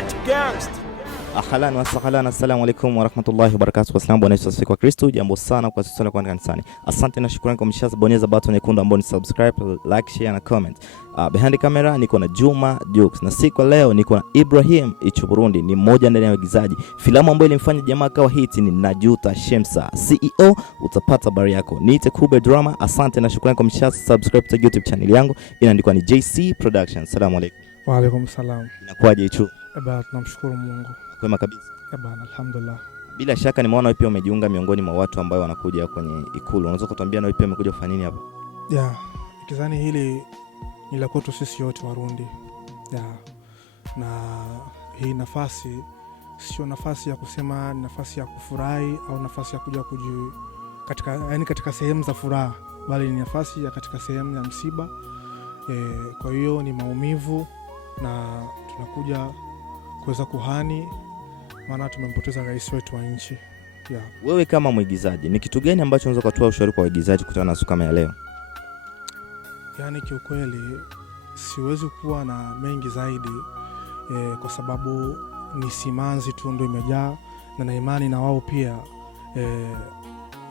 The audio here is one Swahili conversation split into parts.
Street Gangster. Ahlan wa sahlan, assalamu alaikum wa rahmatullahi wa barakatuh. Wassalamu Bwana Yesu asifiwe kwa Kristo. Jambo sana kwa sisi kwa kanisani. Asante na shukrani kwa bonyeza button nyekundu ambayo ni subscribe, like, share na comment. Behind the camera niko na Juma Jokes na siku leo niko na Ibrahim Ic'Uburundi, ni mmoja ndani ya waigizaji. Filamu ambayo ilimfanya jamaa kawa hit ni Najuta Shemsa. CEO utapata habari yako. Niite KUBE drama. Asante na shukrani kwa subscribe to YouTube channel yangu. Inaandikwa ni JC Production. Assalamu alaikum. Wa alaikum salam. Inakuaje hicho? Tunamshukuru Mungu. Kwema kabisa. Alhamdulillah. Bila shaka nimeona wewe pia umejiunga miongoni mwa watu ambao wanakuja kwenye Ikulu. Unaweza kutuambia na wewe pia umekuja kufanya nini hapa? Kizani hili ni la kwetu sisi wote Warundi. Na hii nafasi sio nafasi ya kusema, ni nafasi ya kufurahi au nafasi ya kuja katika sehemu za furaha, bali ni nafasi ya katika sehemu ya msiba. Kwa hiyo ni maumivu na tunakuja kuweza kuhani, maana tumempoteza rais wetu wa nchi. Wewe kama mwigizaji, ni kitu gani ambacho unaweza kutoa ushauri kwa waigizaji kutana na siku kama ya leo? Kiukweli siwezi kuwa na mengi zaidi kwa sababu ni Simanzi tu ndio imejaa, na imani na wao pia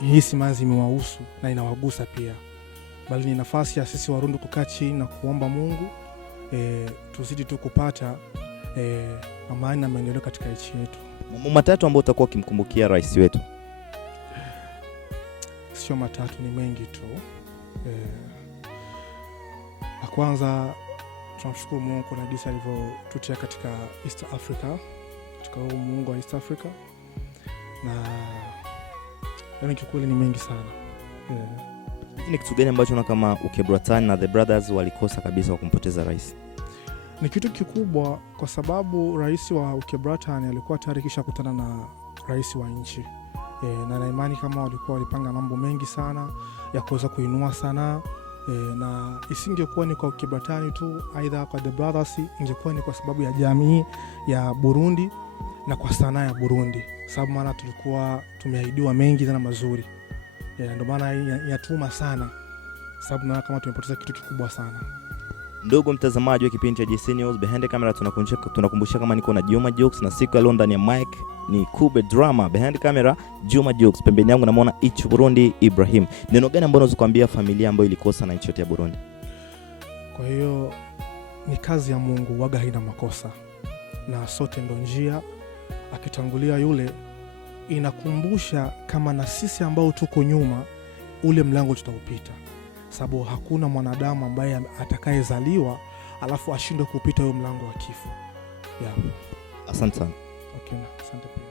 hii Simanzi imewahusu na inawagusa pia, bali ni nafasi ya sisi Warundi kukaa chini na kuomba Mungu tuzidi tu kupata amani na maendeleo katika nchi yetu. Mambo matatu ambayo utakuwa ukimkumbukia rais wetu? Sio matatu, ni mengi tu. La kwanza, tunamshukuru Mungu kwa jinsi alivyotutia katika East Africa, katika huu Mungu wa East Africa, na kikweli ni mengi sana. Ni kitu gani ambacho na kama UKEBURWATAN na the brothers walikosa kabisa kwa kumpoteza rais? Ni kitu kikubwa kwa sababu rais wa UKEBURWATAN alikuwa tayari kisha kutana na rais wa nchi. Na imani kama walipanga mambo mengi sana ya kuweza kuinua sana, na isingekuwa ni kwa UKEBURWATAN tu, aidha kwa the brothers, ingekuwa ni kwa sababu ya jamii ya Burundi na kwa sanaa ya Burundi, sababu maana tulikuwa tumeahidiwa mengi sana mazuri. Ndio maana inatuma sana, sababu na kama tumepoteza kitu kikubwa sana. Ndugu mtazamaji wa kipindi cha JC News, behind the camera tunakumbusha kama niko na Juma Jokes, na siku leo ndani ya mic ni KUBE drama. Behind the camera Juma Jokes, pembeni yangu namuona Ic'Uburundi Ibrahim. Neno gani ambalo unaweza kuambia familia ambayo ilikosa na nchi yote ya Burundi? Kwa hiyo ni kazi ya Mungu, waga haina makosa, na sote ndo njia, akitangulia yule. Inakumbusha kama na sisi ambao tuko nyuma ule mlango tutaupita, sababu hakuna mwanadamu ambaye atakayezaliwa alafu ashindwe kupita huo mlango wa kifo. Asante sana. Okay, asante pia.